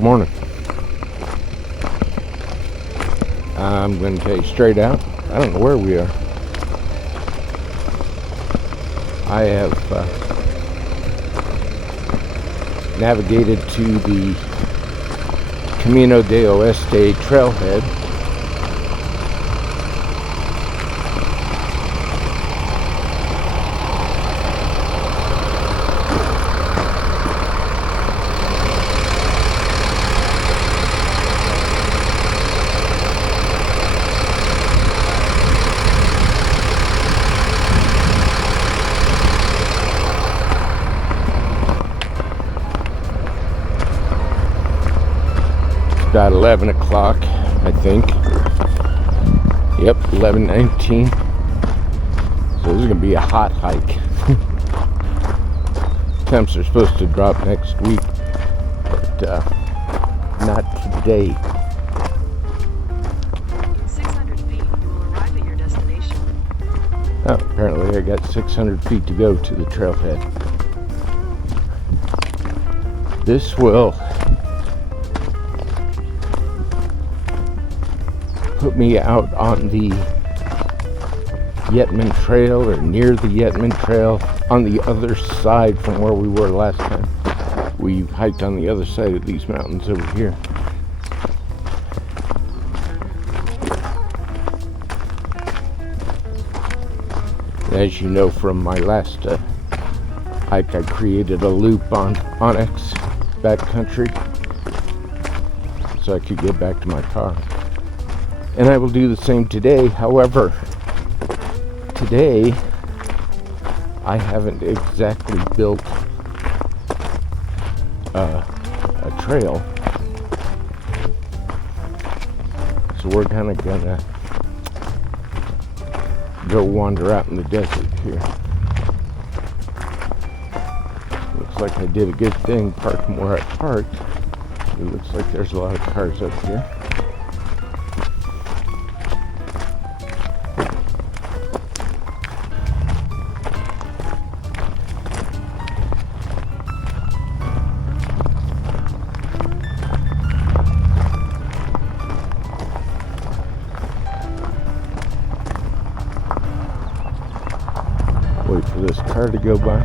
Good morning. I'm going to tell you straight out, I don't know where we are. I have navigated to the Camino de Oeste trailhead. About 11 o'clock, I think. Yep, 11:19. So this is gonna be a hot hike. Temps are supposed to drop next week, but not today. In 600 feet, you will arrive at your destination. Oh, apparently I got 600 feet to go to the trailhead. This will put me out on the Yetman Trail, or near the Yetman Trail, on the other side from where we were last time. We hiked on the other side of these mountains over here. As you know from my last hike, I created a loop on Onyx backcountry so I could get back to my car. And I will do the same today. However, today I haven't exactly built a trail, so we're kind of gonna go wander out in the desert here. Looks like I did a good thing parking where I parked. It looks like there's a lot of cars up here. Wait for this car to go by.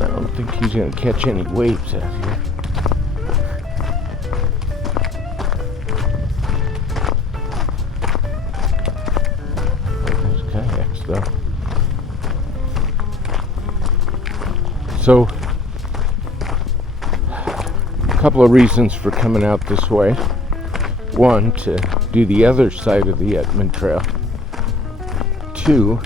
I don't think he's going to catch any waves out here. There's kayaks though. So, a couple of reasons for coming out this way. One, to do the other side of the Yetman Trail. Two,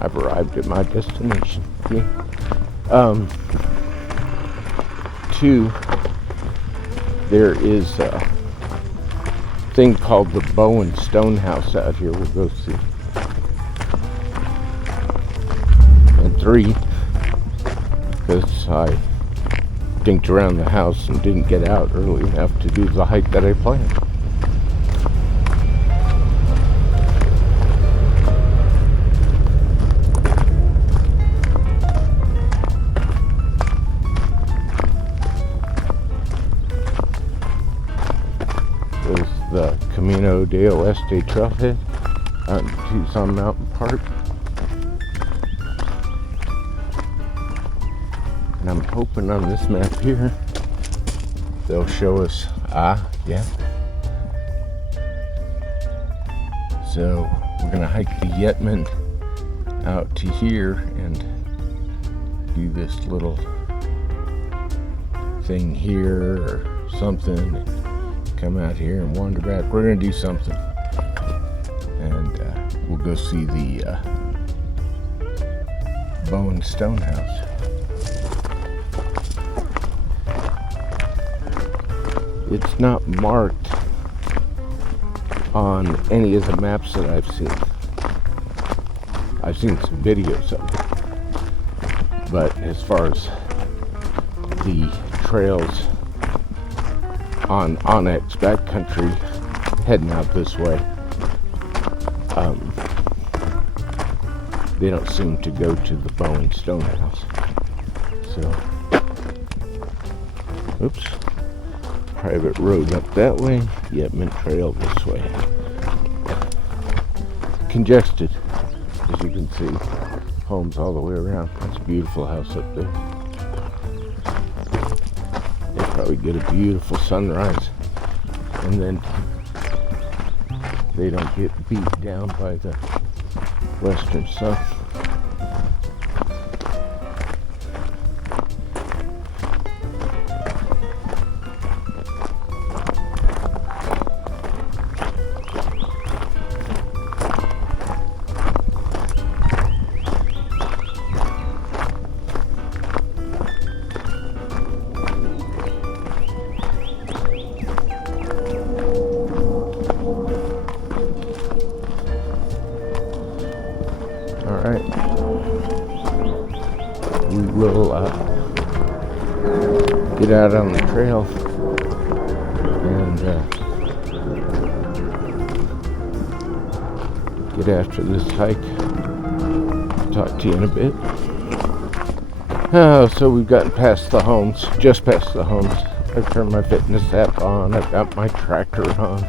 I've arrived at my destination. Yeah. Two, there is a thing called the Bowen Stone House out here we'll go see. And three, because I dinked around the house and didn't get out early enough to do the hike that I planned. There's the Camino de Oeste trailhead out in Tucson Mountain Park. And I'm hoping on this map here they'll show us, yeah. So we're gonna hike the Yetman out to here and do this little thing here or something. Come out here and wander back. We're gonna do something, and we'll go see the Bowen Stone House. It's not marked on any of the maps that I've seen. I've seen some videos of it, but as far as the trails on Onyx backcountry heading out this way, they don't seem to go to the Bowen stone house. So, oops, private road up that way, Yetman Trail this way. Congested, as you can see, homes all the way around. That's a beautiful house up there. They probably get a beautiful sunrise, and then they don't get beat down by the western sun. Alright, we will get out on the trail and get after this hike. Talk to you in a bit. So we've gotten past the homes, just past the homes. I've turned my fitness app on, I've got my tracker on.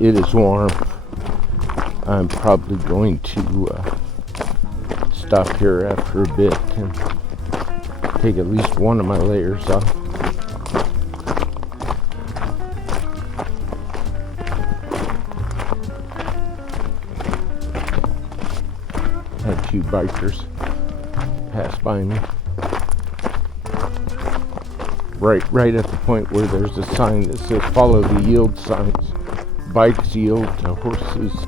It is warm. I'm probably going to stop here after a bit and take at least one of my layers off. Had two bikers pass by me. Right at the point where there's a sign that says follow the yield signs. Bikes yield to horses.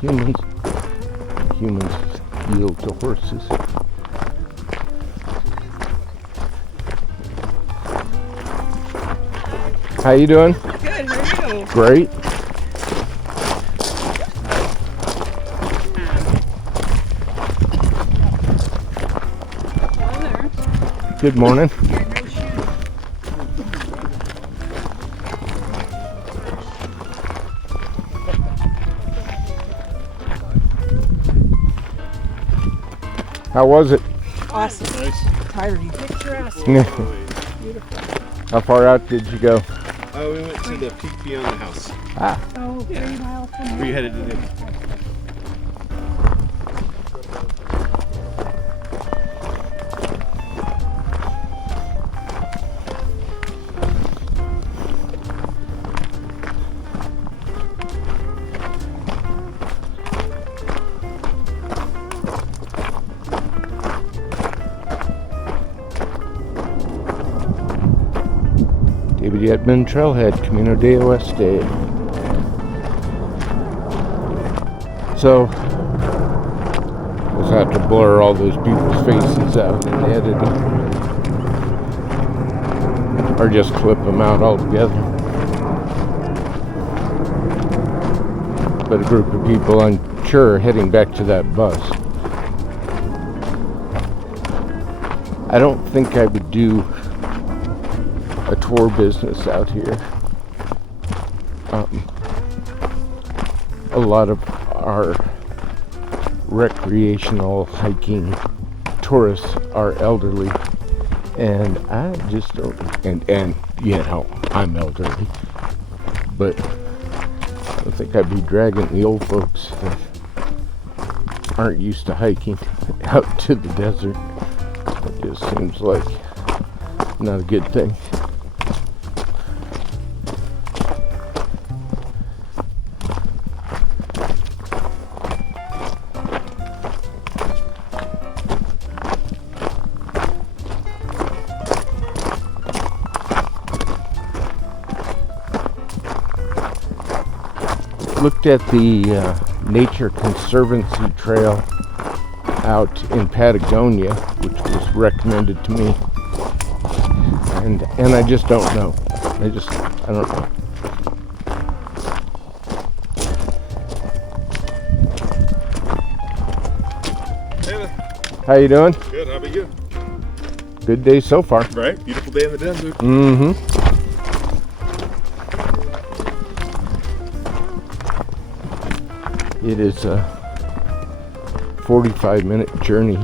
And humans yield to horses. How you doing? Good, how are you? Great. Hello there. Good morning. How was it? Awesome. Nice. Tired. Picturesque. Beautiful. How far out did you go? We went to the peak beyond the house. Ah, Oh, 3 miles from here. We headed it in. David Yetman Trailhead, Camino de Oeste. So, we'll have to blur all those people's faces out in the editing. Or just clip them out altogether. But a group of people, I'm sure, are heading back to that bus. I don't think I would do a tour business out here. A lot of our recreational hiking tourists are elderly, and I just don't, and you know, I'm elderly, but I don't think I'd be dragging the old folks that aren't used to hiking out to the desert. It just seems like not a good thing. Looked at the Nature Conservancy Trail out in Patagonia, which was recommended to me, and I just don't know. I don't know. Hey there. How you doing? Good. How about you? Good day so far. Right? Beautiful day in the desert. Mm-hmm. It is a 45-minute journey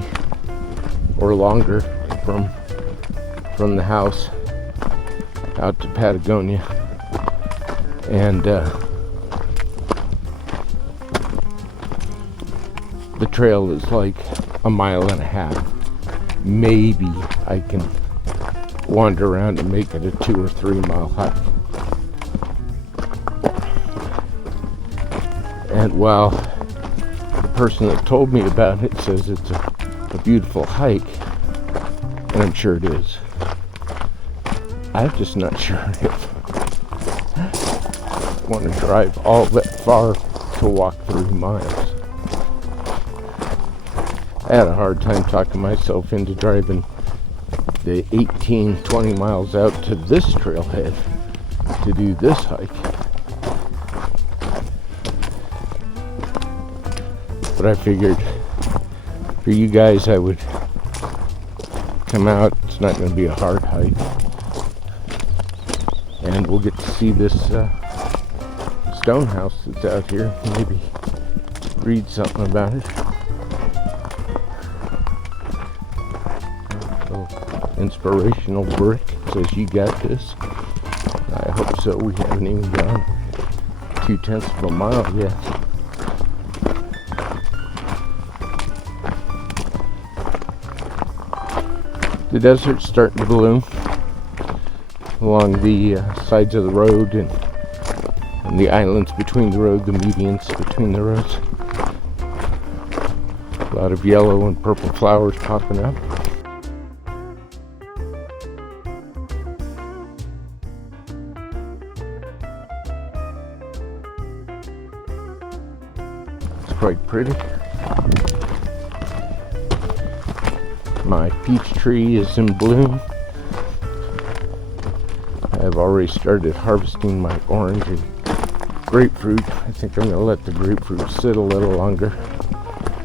or longer from the house out to Patagonia, and the trail is like a mile and a half. Maybe I can wander around and make it a 2 or 3 mile hike. And while the person that told me about it says it's a beautiful hike, and I'm sure it is, I'm just not sure if I want to drive all that far to walk 3 miles. I had a hard time talking myself into driving the 18-20 miles out to this trailhead to do this hike. But I figured for you guys I would come out. It's not going to be a hard hike. And we'll get to see this stone house that's out here. Maybe read something about it. Inspirational brick says you got this. I hope so. We haven't even gone 2/10 of a mile yet. The desert's starting to bloom along the sides of the road and the islands between the road, the medians between the roads. A lot of yellow and purple flowers popping up. Quite pretty. My peach tree is in bloom. I've already started harvesting my orange and grapefruit. I think I'm going to let the grapefruit sit a little longer.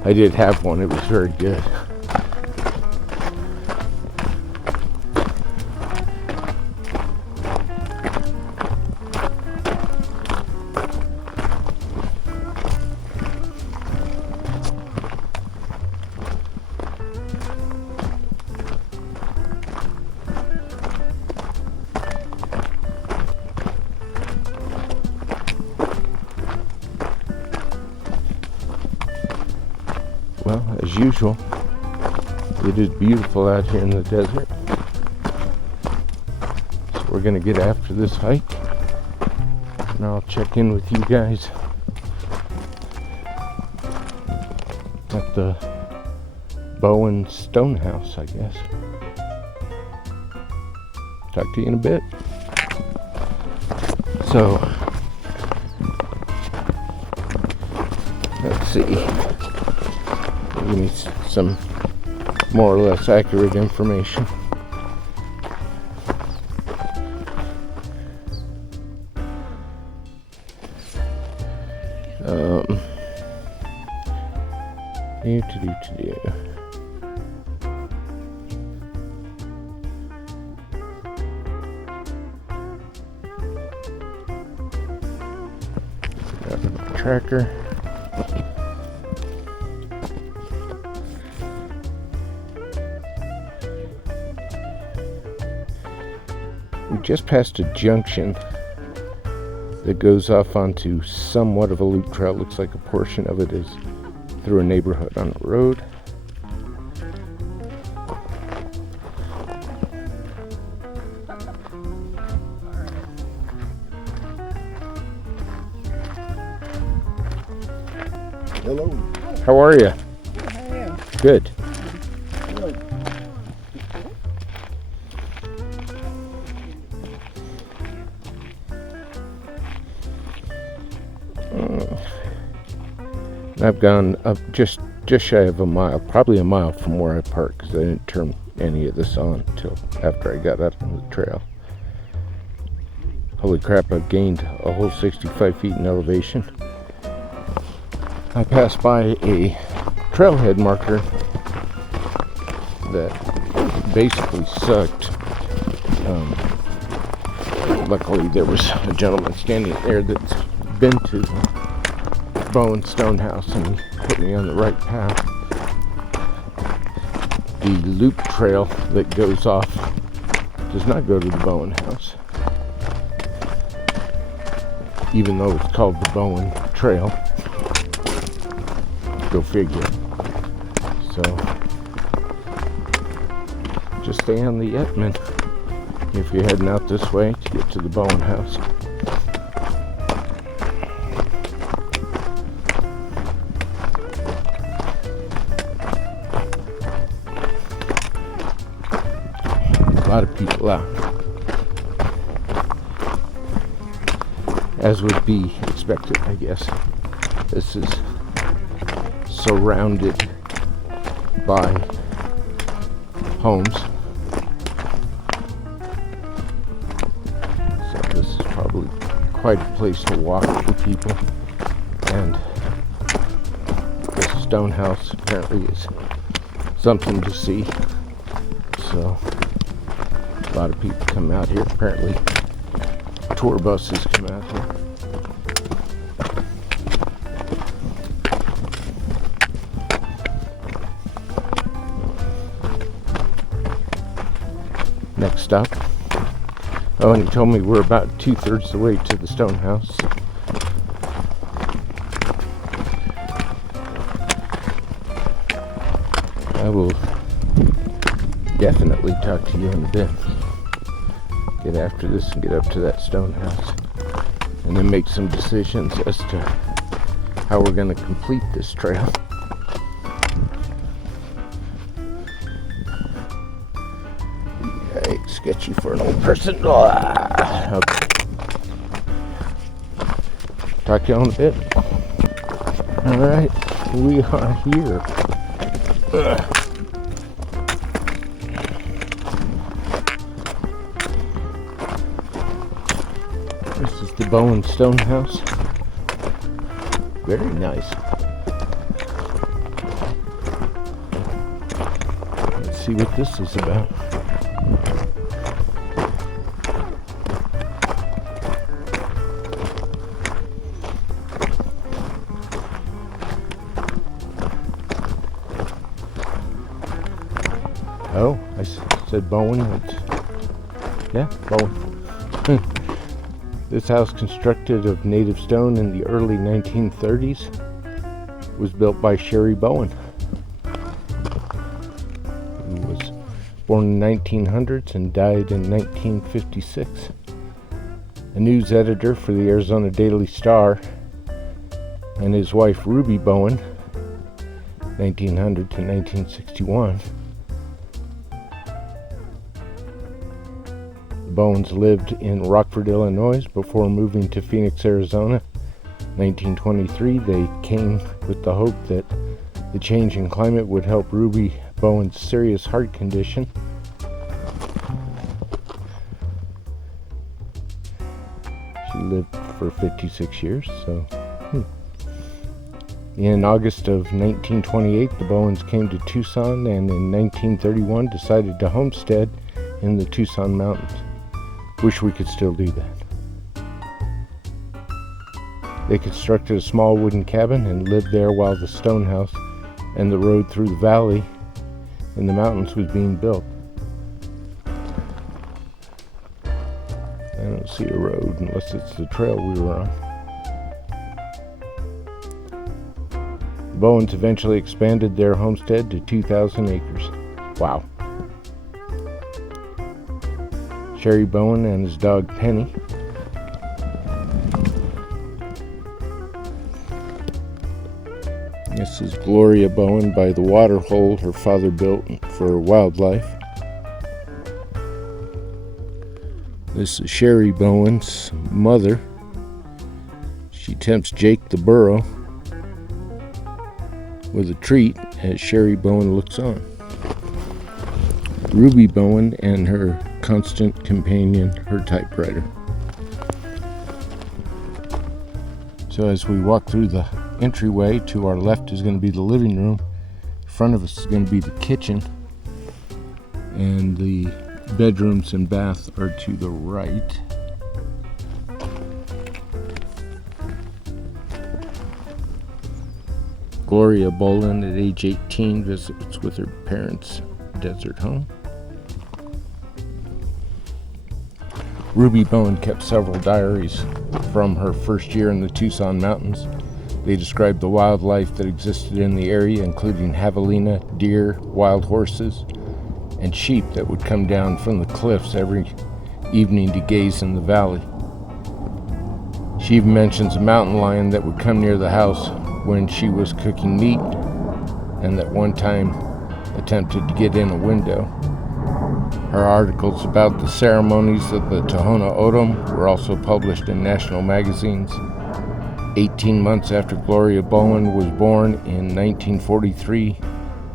I did have one, it was very good. Well, as usual, it is beautiful out here in the desert. So we're going to get after this hike, and I'll check in with you guys at the Bowen stone house, I guess. Talk to you in a bit. So, let's see. Give me some more or less accurate information. Tracker. We just passed a junction that goes off onto somewhat of a loop trail. Looks like a portion of it is through a neighborhood on the road. Hello. How are you? How are you? Good. I've gone up just shy of a mile, probably a mile from where I parked, because I didn't turn any of this on until after I got out on the trail. Holy crap, I've gained a whole 65 feet in elevation. I passed by a trailhead marker that basically sucked. Luckily, there was a gentleman standing there that's been to the Bowen Stonehouse, and he put me on the right path. The loop trail that goes off does not go to the Bowen house, even though it's called the Bowen Trail. Go figure. So, just stay on the Yetman if you're heading out this way to get to the Bowen house. A lot of people out, as would be expected, I guess. This is surrounded by homes, so this is probably quite a place to walk for people. And this stone house apparently is something to see, so a lot of people come out here. Apparently tour buses come out here. Next stop. Oh, and he told me we're about 2/3 of the way to the stone house. I will definitely talk to you in a bit. Get after this and get up to that stone house, and then make some decisions as to how we're going to complete this trail. Hey, sketchy for an old person. Okay. Talk to you in a bit. Alright, we are here. This is the Bowen Stonehouse. Very nice. Let's see what this is about. Oh, I said Bowen. Yeah, Bowen. This house, constructed of native stone in the early 1930s, was built by Sherry Bowen, who was born in 1900s and died in 1956. A news editor for the Arizona Daily Star, and his wife Ruby Bowen, 1900 to 1961. Bowens lived in Rockford, Illinois before moving to Phoenix, Arizona. 1923, they came with the hope that the change in climate would help Ruby Bowen's serious heart condition. She lived for 56 years, so. In August of 1928, the Bowens came to Tucson, and in 1931 decided to homestead in the Tucson mountains. Wish we could still do that. They constructed a small wooden cabin and lived there while the stone house and the road through the valley in the mountains was being built. I don't see a road unless it's the trail we were on. The Bowens eventually expanded their homestead to 2,000 acres. Wow. Sherry Bowen and his dog Penny. This is Gloria Bowen by the water hole her father built for wildlife. This is Sherry Bowen's mother. She tempts Jake the burro with a treat as Sherry Bowen looks on. Ruby Bowen and her constant companion, her typewriter. So as we walk through the entryway, to our left is going to be the living room. In front of us is going to be the kitchen. And the bedrooms and bath are to the right. Gloria Bowen, at age 18, visits with her parents' desert home. Ruby Bowen kept several diaries from her first year in the Tucson mountains. They described the wildlife that existed in the area, including javelina, deer, wild horses, and sheep that would come down from the cliffs every evening to gaze in the valley. She even mentions a mountain lion that would come near the house when she was cooking meat, and that one time attempted to get in a window. Her articles about the ceremonies of the Tohono O'odham were also published in national magazines. 18 months after Gloria Bowen was born in 1943,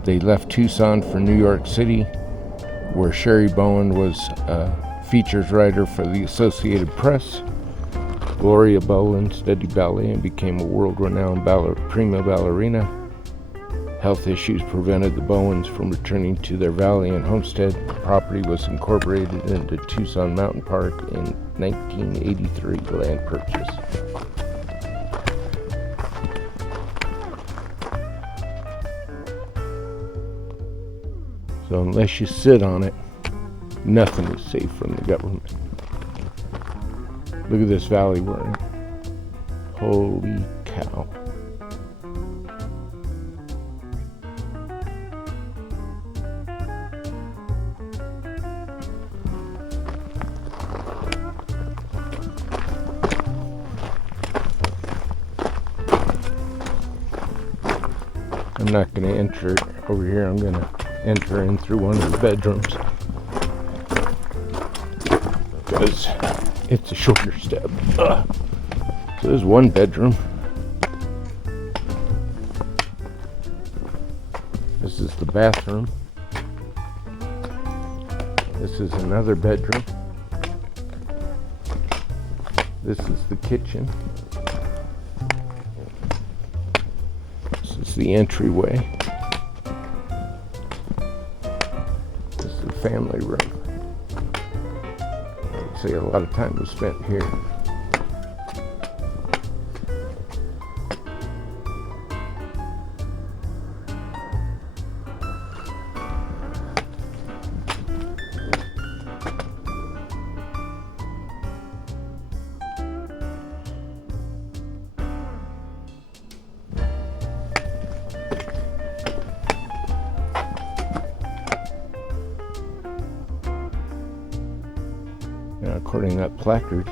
they left Tucson for New York City, where Sherry Bowen was a features writer for the Associated Press. Gloria Bowen studied ballet and became a world-renowned prima ballerina. Health issues prevented the Bowens from returning to their valley and homestead. The property was incorporated into Tucson Mountain Park in 1983, land purchase. So unless you sit on it, nothing is safe from the government. Look at this valley we're in. Holy cow. I'm not going to enter over here. I'm going to enter in through one of the bedrooms because it's a shorter step. So there's one bedroom. This is the bathroom. This is another bedroom. This is the kitchen. This is the entryway. This is the family room. I'd say a lot of time was spent here. Now, according to that placard,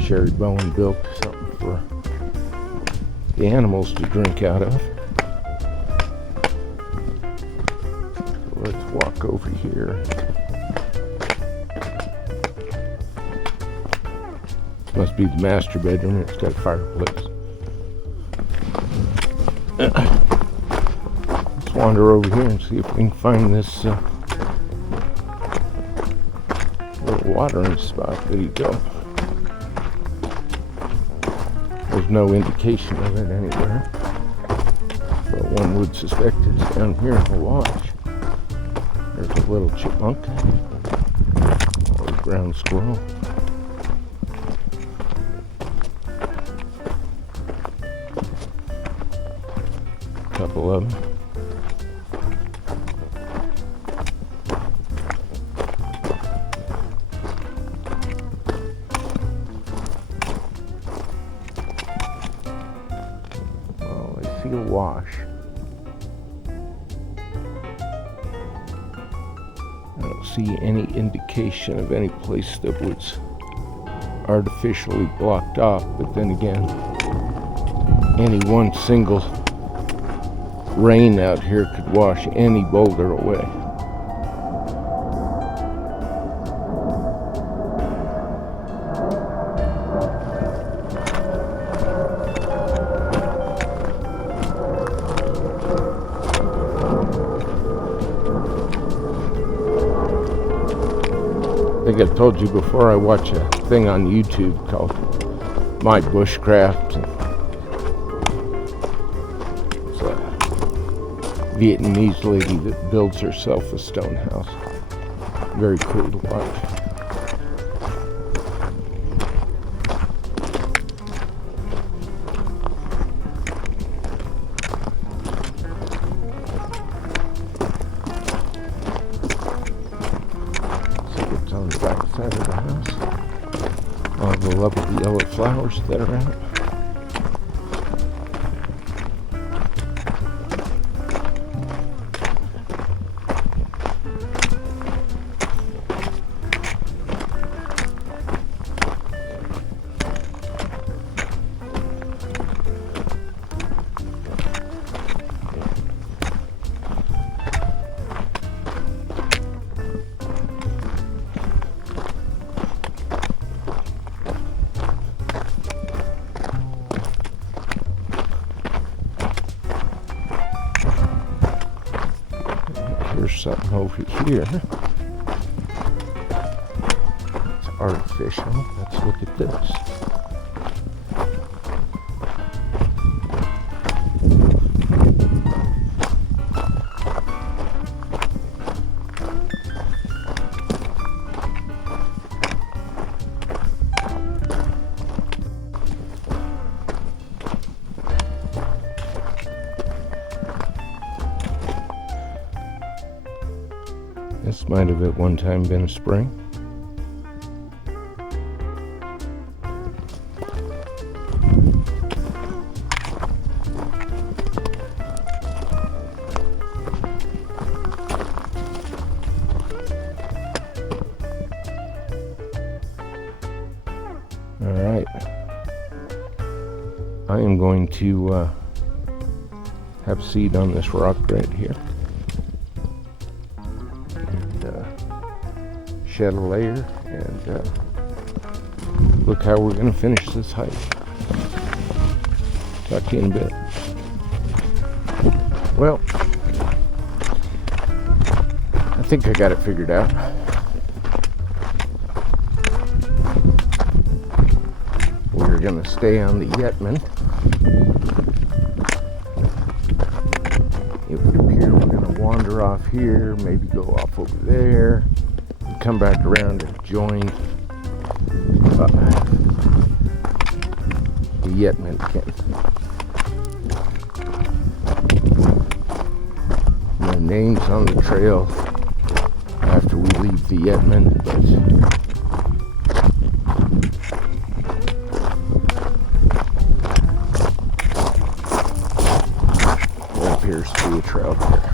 Sherry Bowen built something for the animals to drink out of. So let's walk over here. Must be the master bedroom. It's got a fireplace. Let's wander over here and see if we can find this little watering spot. There you go. There's no indication of it anywhere, but one would suspect it's down here in the wash. There's a little chipmunk, a little ground squirrel. A couple of them. A wash. I don't see any indication of any place that was artificially blocked off, but then again, any one single rain out here could wash any boulder away. I think I've told you before, I watch a thing on YouTube called My Bushcraft. It's Vietnamese lady that builds herself a stone house. Very cool to watch. See what's on the back side of the house. All the lovely yellow flowers that are out. Here's something over here. It's artificial. Let's look at this. This might have at one time been a spring. All right. I am going to have seed on this rock right here. Shed a layer and look how we're going to finish this hike. Talk to you in a bit. Well, I think I got it figured out. We're going to stay on the Yetman. It would appear we're going to wander off here, maybe go off over there, come back around and join the Yetman camp. My name's on the trail after we leave the Yetman, but there appears to be a trail there.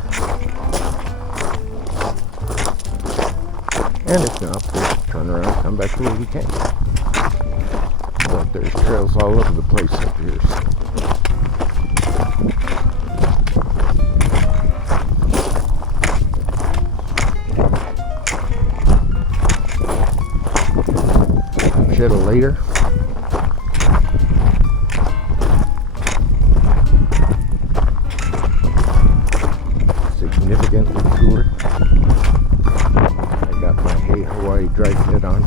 And if not, we'll turn around and come back to where we came. But there's trails all over the place up here. Shed a layer. Significantly cooler. Hawaii dry fit on.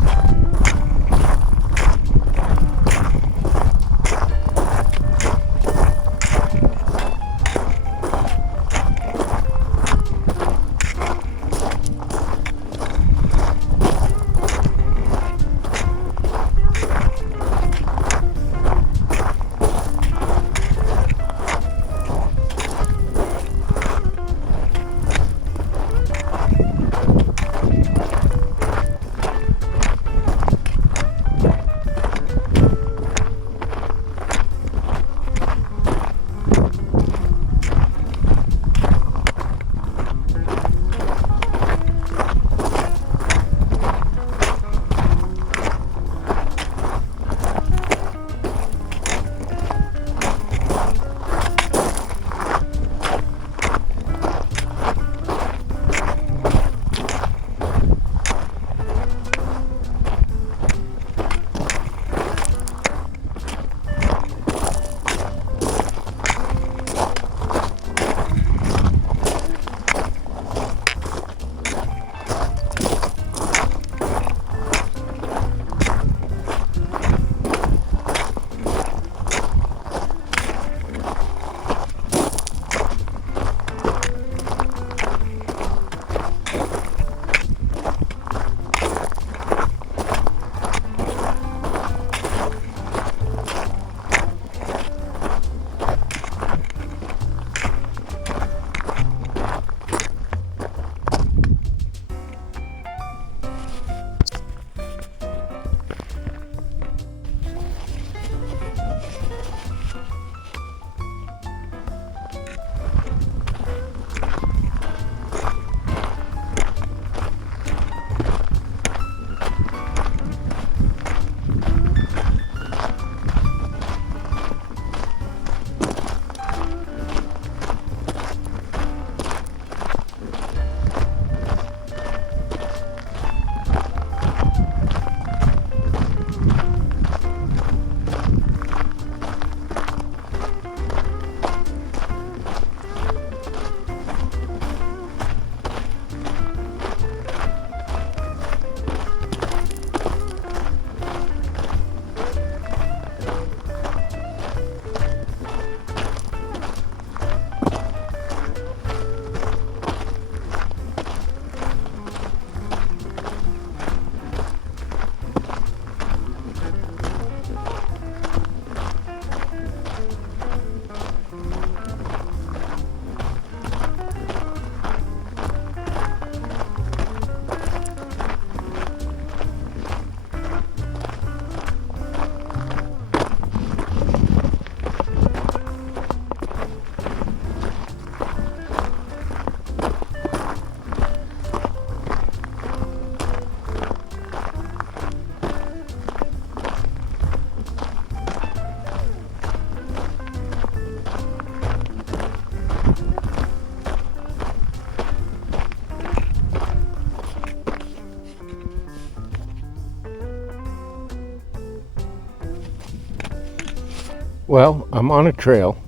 Well, I'm on a trail.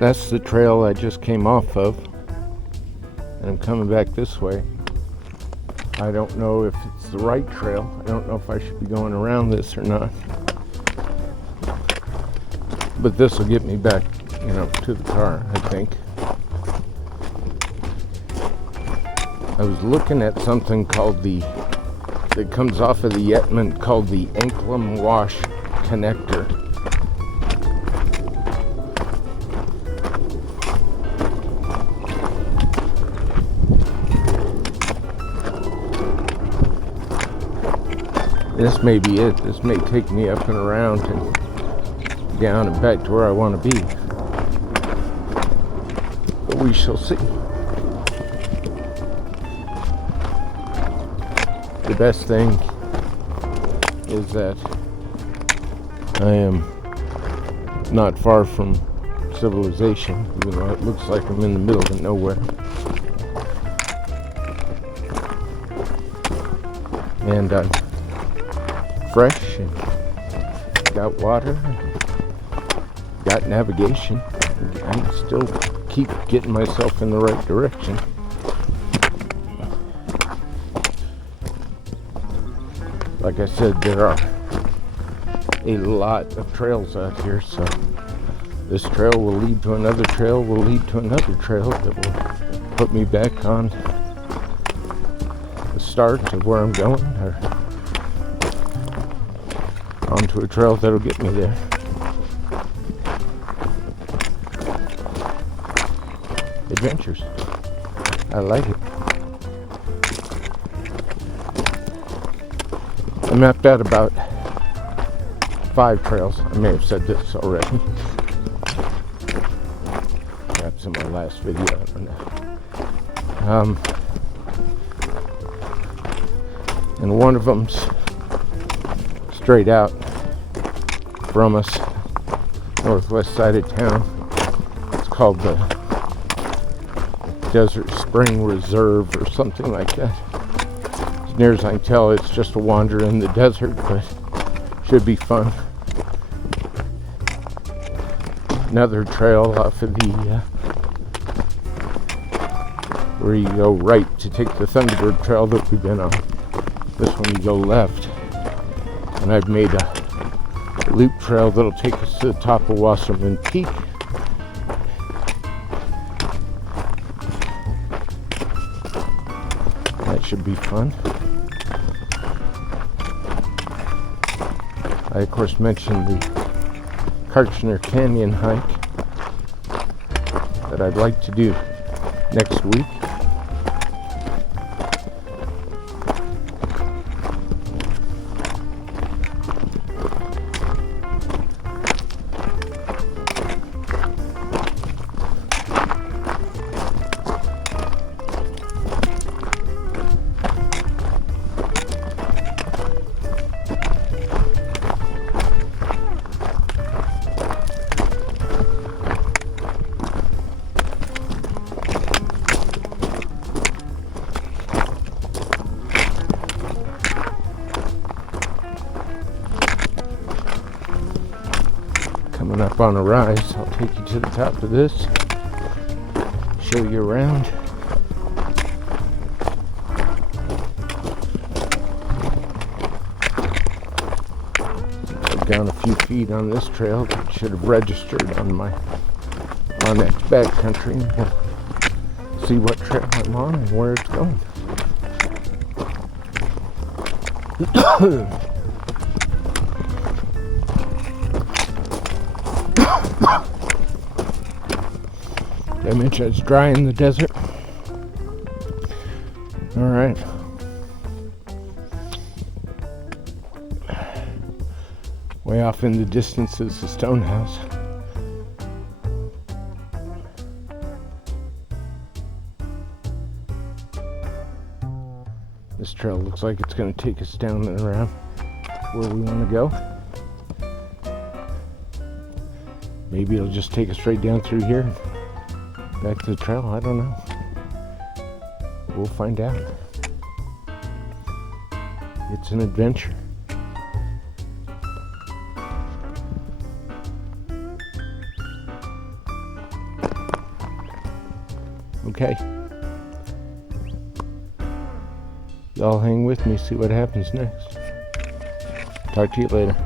That's the trail I just came off of. And I'm coming back this way. I don't know if it's the right trail. I don't know if I should be going around this or not. But this will get me back, to the car, I think. I was looking at something that comes off of the Yetman called the Anklem Wash Connector. This may be it. This may take me up and around and down and back to where I want to be. But we shall see. The best thing is that I am not far from civilization, even though it looks like I'm in the middle of nowhere. And I'm fresh and got water, got navigation. I can still keep getting myself in the right direction. Like I said, there are a lot of trails out here, so this trail will lead to another trail, will lead to another trail that will put me back on the start of where I'm going, or onto a trail that'll get me there. Adventures. I like it. I mapped out about 5 trails. I may have said this already. Perhaps in my last video, I don't know. And one of them's straight out from us, northwest side of town. It's called the Desert Spring Reserve or something like that. As near as I can tell, it's just a wander in the desert, but should be fun. Another trail off of the where you go right to take the Thunderbird Trail that we've been on. This one you go left, and I've made a loop trail that'll take us to the top of Wasserman Peak. That should be fun. I of course mentioned the Karchner Canyon hike that I'd like to do next week. Coming up on a rise, I'll take you to the top of this, show you around. I've gone a few feet on this trail that should have registered on my Onyx backcountry. We'll see what trail I'm on and where it's going. I mentioned it's dry in the desert. Alright. Way off in the distance is the stone house. This trail looks like it's going to take us down and around where we want to go. Maybe it'll just take us straight down through here, back to the trail. I don't know. We'll find out. It's an adventure. Okay. Y'all hang with me, see what happens next. Talk to you later.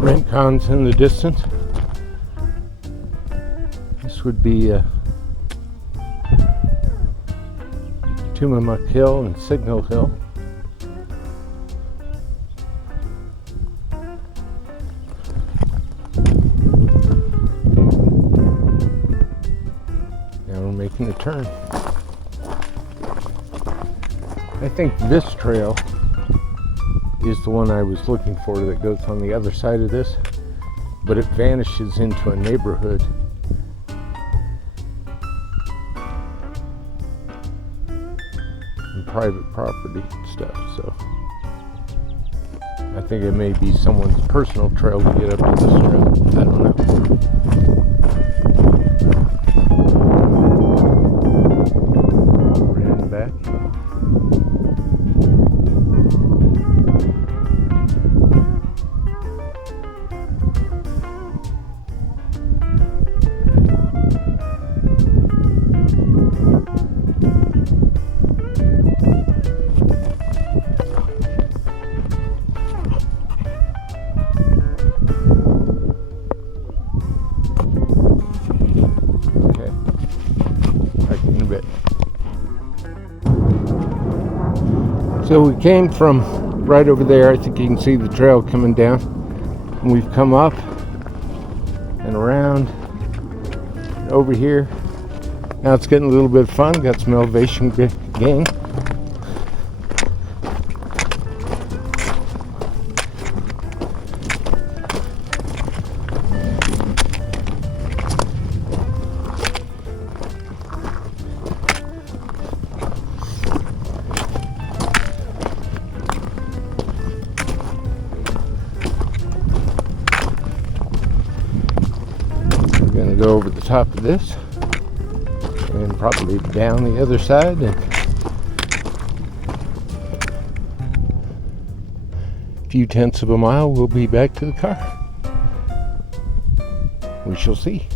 Rincons in the distance. This would be Tumamuck Hill and Signal Hill. Now we're making a turn. I think this trail is the one I was looking for that goes on the other side of this, but it vanishes into a neighborhood. And private property and stuff, so I think it may be someone's personal trail to get up to this trail. I don't know. We're heading back. So we came from right over there. I think you can see the trail coming down. And we've come up and around over here. Now it's getting a little bit of fun. Got some elevation gain. Go over the top of this and probably down the other side, and a few tenths of a mile we'll be back to the car. We shall see.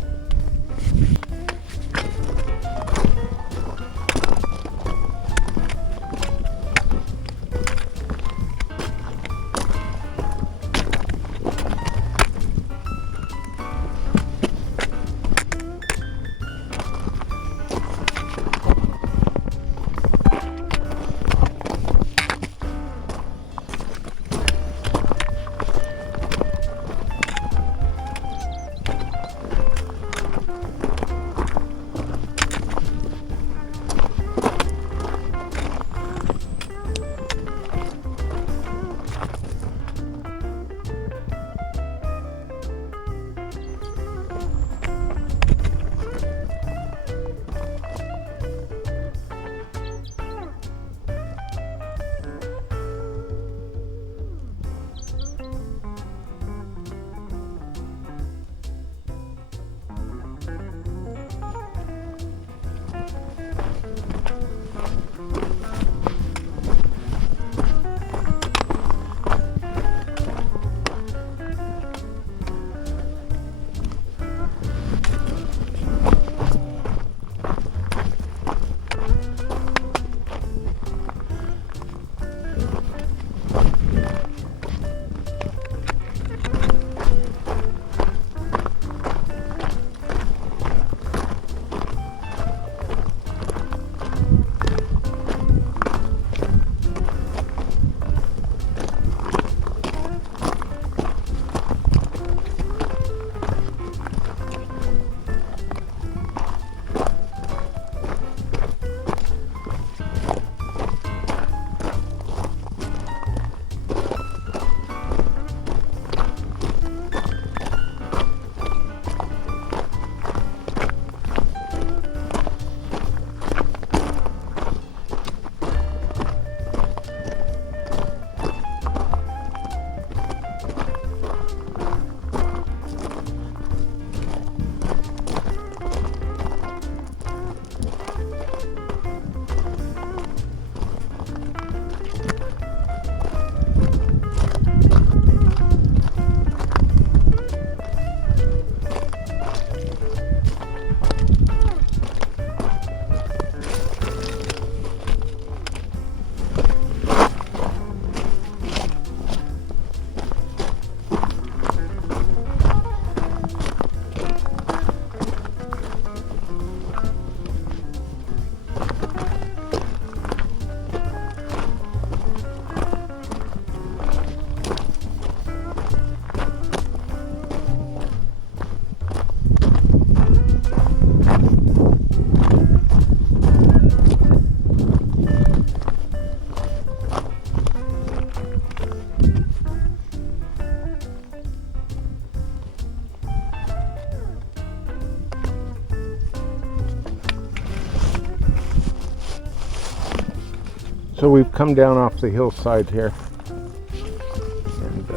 So we've come down off the hillside here and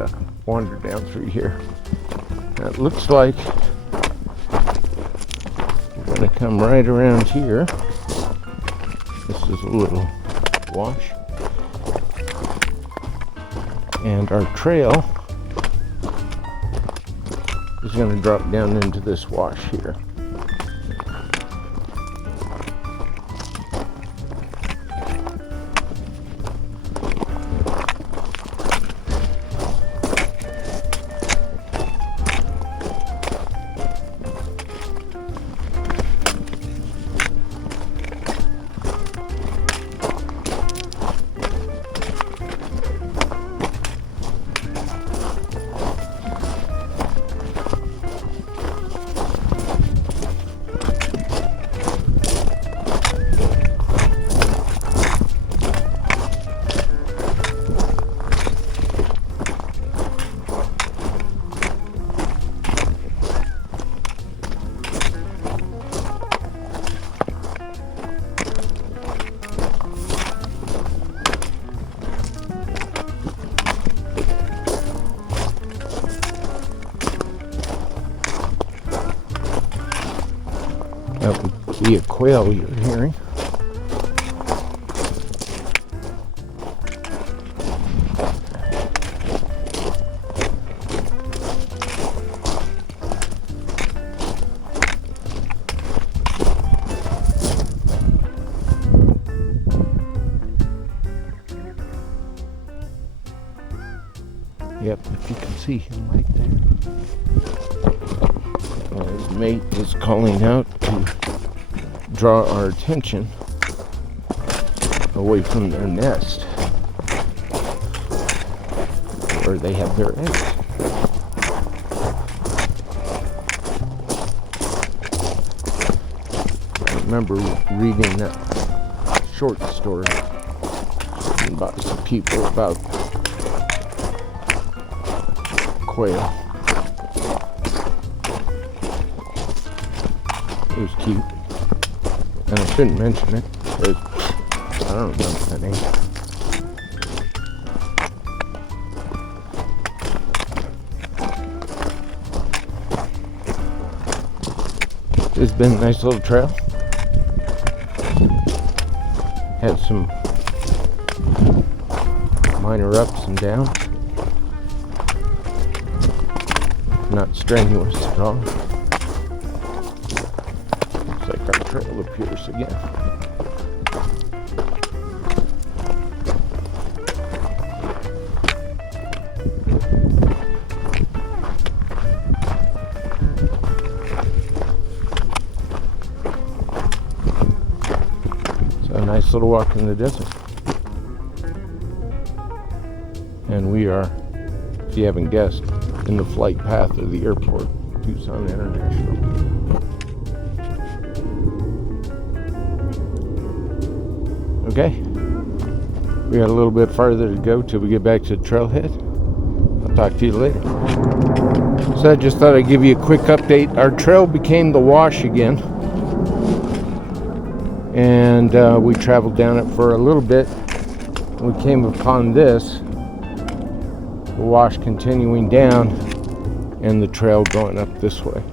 wandered down through here. Now it looks like we're going to come right around here. This is a little wash. And our trail is going to drop down into this wash here. That would be a quail you're hearing. Yep, if you can see him right there. His mate is calling out to draw our attention away from their nest where they have their eggs. I remember reading that short story about some people about quail. It was cute. And I shouldn't mention it, but I don't remember that name. It's been a nice little trail. Had some minor ups and downs. Not strenuous at all. Looks like our trail appears again. So a nice little walk in the desert. And we are, if you haven't guessed, in the flight path of the airport, Tucson International. Okay, we got a little bit farther to go till we get back to the trailhead. I'll talk to you later. So I just thought I'd give you a quick update. Our trail became the wash again, and we traveled down it for a little bit. We came upon this, the wash continuing down and the trail going up this way.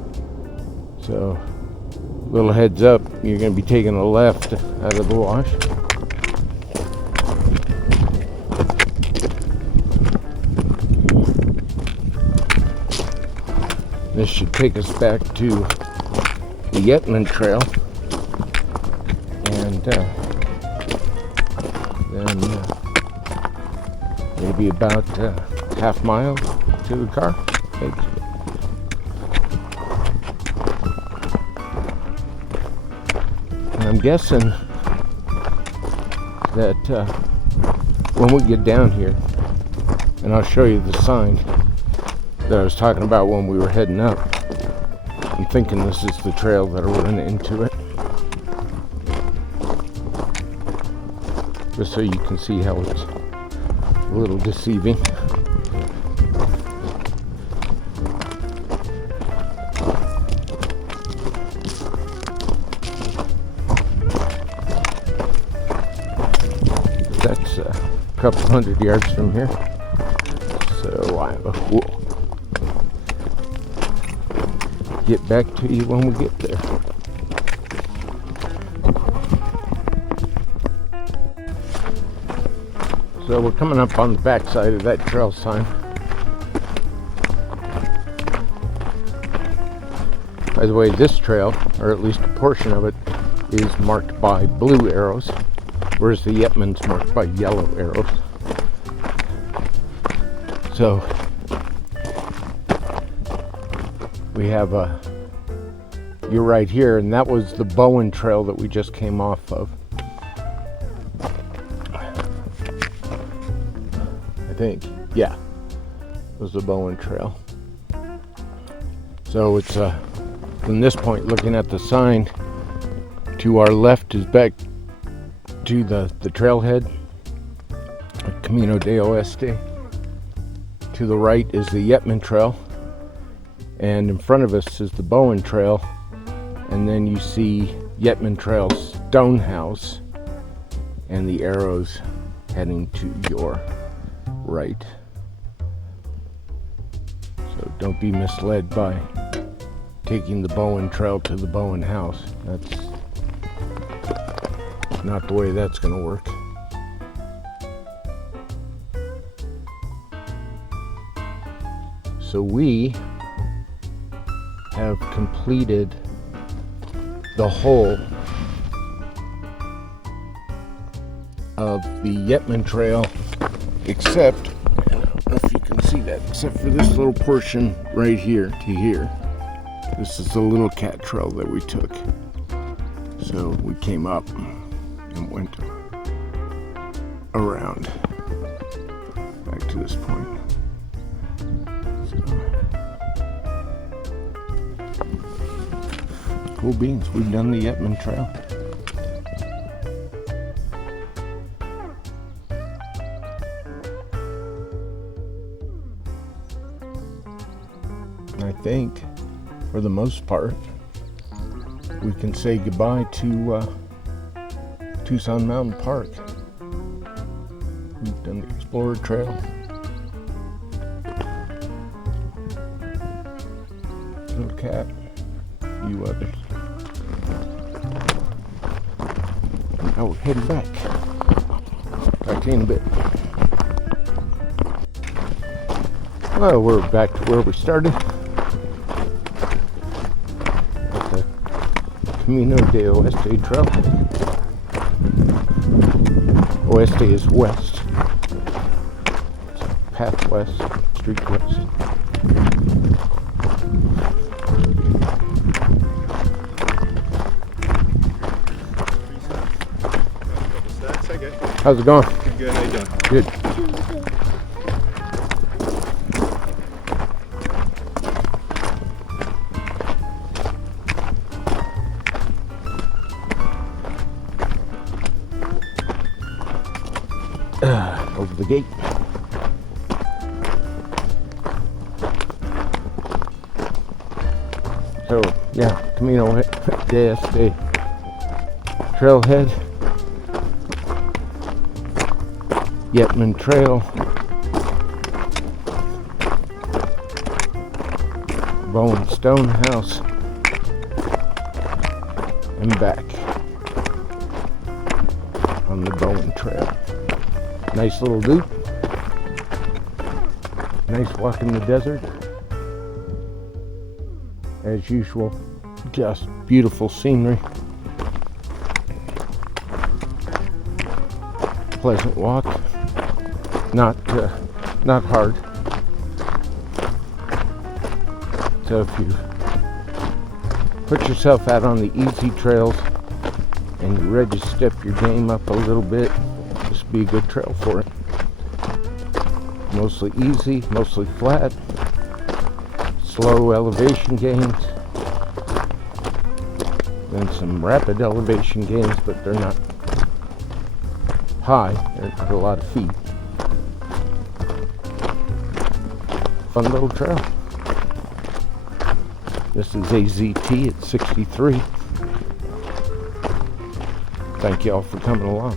So, little heads up, you're going to be taking a left out of the wash. This should take us back to the Yetman Trail, and then maybe about half mile to the car. Thanks. And I'm guessing that when we get down here, and I'll show you the sign that I was talking about when we were heading up, I'm thinking this is the trail that'll run into it. Just so you can see how it's a little deceiving. That's couple hundred yards from here. So I will get back to you when we get there. So we're coming up on the backside of that trail sign. By the way, this trail, or at least a portion of it, is marked by blue arrows, whereas the Yetman's marked by yellow arrows. So we have you're right here, and that was the Bowen trail that we just came off of. I think, yeah, it was the Bowen trail. So it's from this point, looking at the sign, to our left is back to the trailhead, Camino de Oeste. To the right is the Yetman Trail, and in front of us is the Bowen Trail, and then you see Yetman Trail Stonehouse and the arrows heading to your right. So don't be misled by taking the Bowen Trail to the Bowen House. That's not the way that's going to work. So we have completed the whole of the Yetman Trail, except, I don't know if you can see that, except for this little portion right here to here. This is the little cat trail that we took. So we came up and went around back to this point. So, cool beans, we've done the Yetman Trail. I think, for the most part, we can say goodbye to Tucson Mountain Park. We've done the Explorer Trail, Little Cat, a few others. Now we're heading back. Talk to you in a bit. Well, we're back to where we started. Camino de Oeste Trail. Oeste is west. Path west, street west. How's it going? Good, how you doing? Good. Over the gate. So, yeah, Camino de Este Trailhead, Yetman Trail, Bowen Stonehouse, and back on the Bowen Trail. Nice little loop. Nice walk in the desert. As usual, just beautiful scenery. Pleasant walk. Not hard. So if you put yourself out on the easy trails and you're ready to step your game up a little bit, this would be a good trail for it. Mostly easy, mostly flat, slow elevation gains, then some rapid elevation gains, but they're not high, they're not a lot of feet. Fun little trail. This is AZT at 63. Thank you all for coming along.